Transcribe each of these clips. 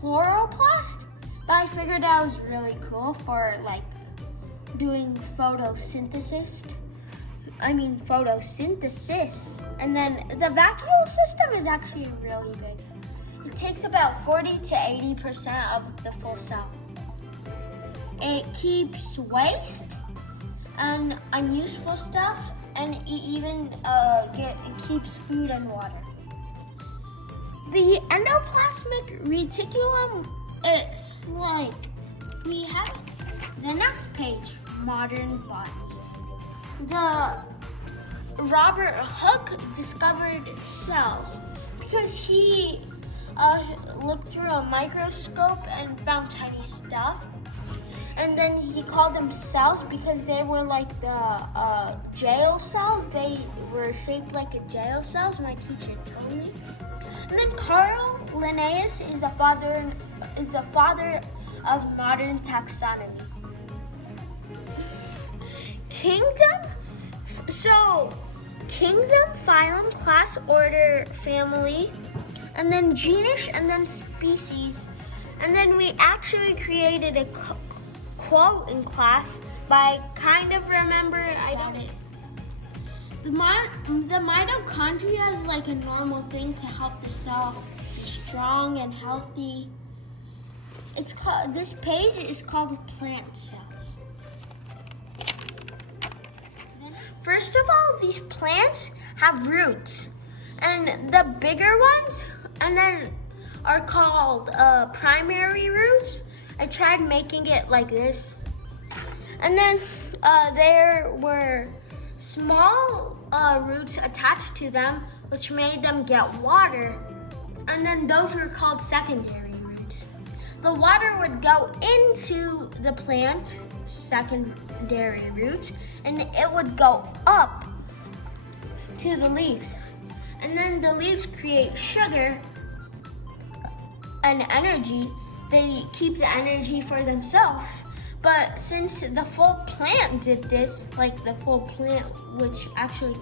chloroplast, but I figured that was really cool for like doing photosynthesis. And then the vacuole system is actually really big. It takes about 40 to 80% of the full cell. It keeps waste and unuseful stuff, and it even it keeps food and water. The endoplasmic reticulum, it's like, we have the next page, modern body. Robert Hooke discovered cells because he looked through a microscope and found tiny stuff. And then he called them cells because they were like the jail cells. They were shaped like a jail cells, my teacher told me. And then Carl Linnaeus is the father of modern taxonomy. Kingdom, phylum, class, order, family, and then genus, and then species. And then we actually created a quote in class, but I kind of remember I don't know. The mitochondria is like a normal thing to help the cell be strong and healthy. This page is called plant cells. First of all, these plants have roots, and the bigger ones, and then are called primary roots. I tried making it like this, and then there were small roots attached to them, which made them get water, and then those were called secondary roots. The water would go into the plant, secondary root, and it would go up to the leaves. And then the leaves create sugar and energy. They keep the energy for themselves. But since the full plant did this, like the full plant which actually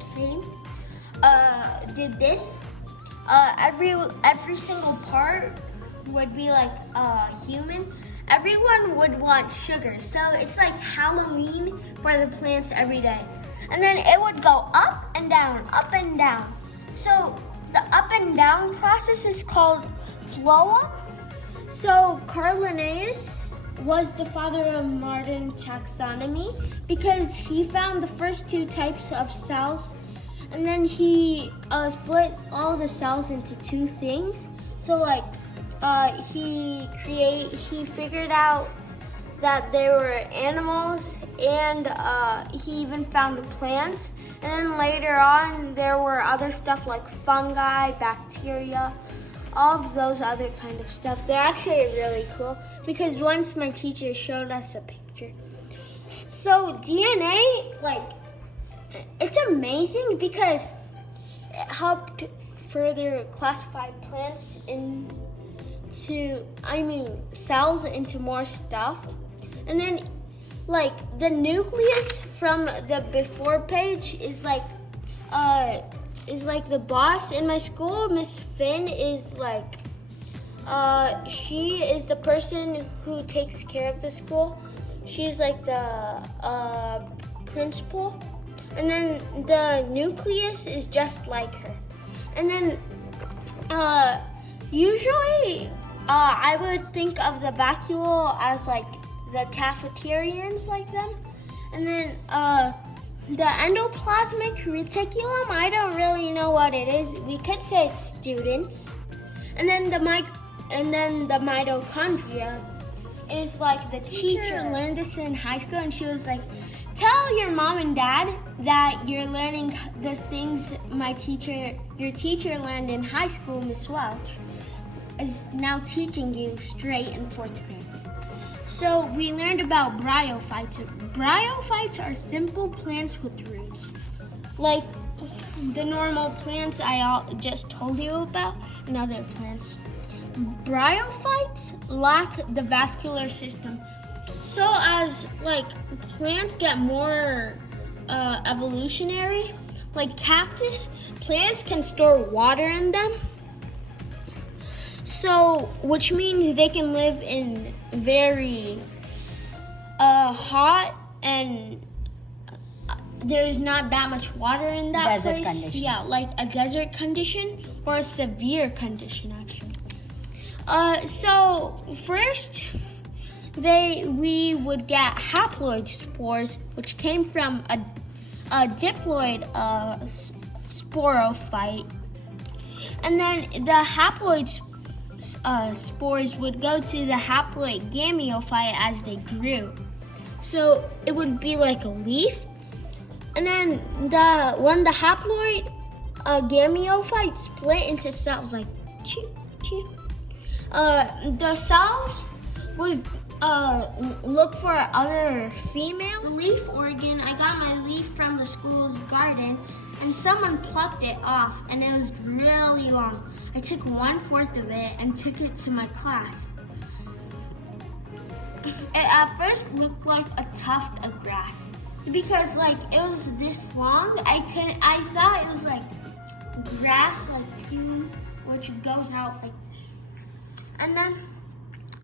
did this, every single part would be like human. Everyone would want sugar, so it's like Halloween for the plants every day. And then it would go up and down, up and down. So the up and down process is called phloem. So Carl Linnaeus was the father of modern taxonomy because he found the first two types of cells, and then he split all the cells into two things. So like he figured out that there were animals, and he even found plants. And then later on, there were other stuff like fungi, bacteria, all of those other kind of stuff. They're actually really cool because once my teacher showed us a picture. So DNA, like, it's amazing because it helped further classify plants cells into more stuff. And then like the nucleus from the before page is like the boss in my school. Miss Finn is like she is the person who takes care of the school. She's like the principal. And then the nucleus is just like her. And then usually I would think of the vacuole as like the cafeterians like them. And then the endoplasmic reticulum, I don't really know what it is. We could say it's students. And then the mitochondria is like the teacher learned this in high school, and she was like, tell your mom and dad that you're learning the things your teacher learned in high school, Miss Welch, is now teaching you straight in 4th grade. So we learned about bryophytes. Bryophytes are simple plants with roots, like the normal plants I just told you about and other plants. Bryophytes lack the vascular system. So as like plants get more evolutionary, like cactus, plants can store water in them. So, which means they can live in very hot and there's not that much water in that Desert place. conditions. Yeah, like a desert condition or a severe condition actually. So first we would get haploid spores, which came from a diploid sporophyte, and then the haploid spores would go to the haploid gametophyte as they grew. So it would be like a leaf, and then when the haploid gametophyte split into cells, like the cells would look for other females. Leaf organ, I got my leaf from the school's garden, and someone plucked it off, and it was really long. I took 1/4 of it and took it to my class. It at first looked like a tuft of grass because like it was this long. I thought it was like grass, like which goes out like this. And then